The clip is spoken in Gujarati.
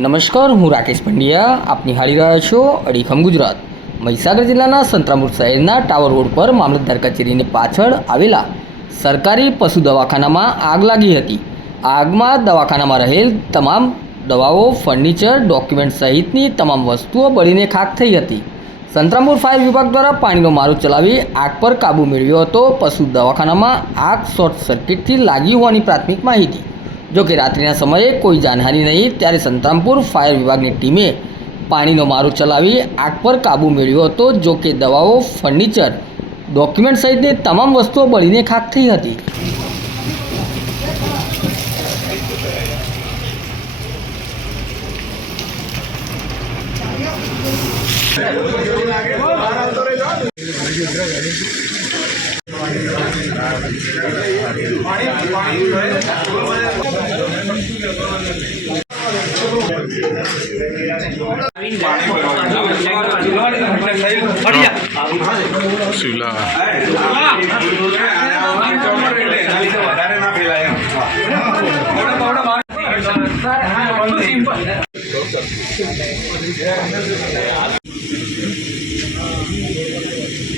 નમસ્કાર, હું રાકેશ પંડ્યા. આપ નિહાળી રહ્યા છો અડીખમ ગુજરાત. મહીસાગર જિલ્લાના સંતરામપુર શહેરના ટાવર રોડ પર મામલતદાર કચેરીની પાછળ આવેલા સરકારી પશુ દવાખાનામાં આગ લાગી હતી. આગમાં દવાખાનામાં રહેલ તમામ દવાઓ, ફર્નિચર, ડોક્યુમેન્ટ સહિતની તમામ વસ્તુઓ બળીને ખાક થઈ હતી. સંતરામપુર ફાયર વિભાગ દ્વારા પાણીનો મારો ચલાવી આગ પર કાબૂ મેળવ્યો હતો. પશુ દવાખાનામાં આગ શોર્ટ સર્કિટથી લાગી હોવાની પ્રાથમિક માહિતી. જો કે રાત્રિના સમયે કોઈ જાનહાનિ નહીં, ત્યારે સંતરામપુર ફાયર વિભાગની ટીમે પાણીનો મારો ચલાવી આગ પર કાબૂ મેળવ્યો હતો. જો કે દવાઓ, ફર્નિચર, ડોક્યુમેન્ટ સહિતની તમામ વસ્તુઓ બળીને ખાક થઈ હતી.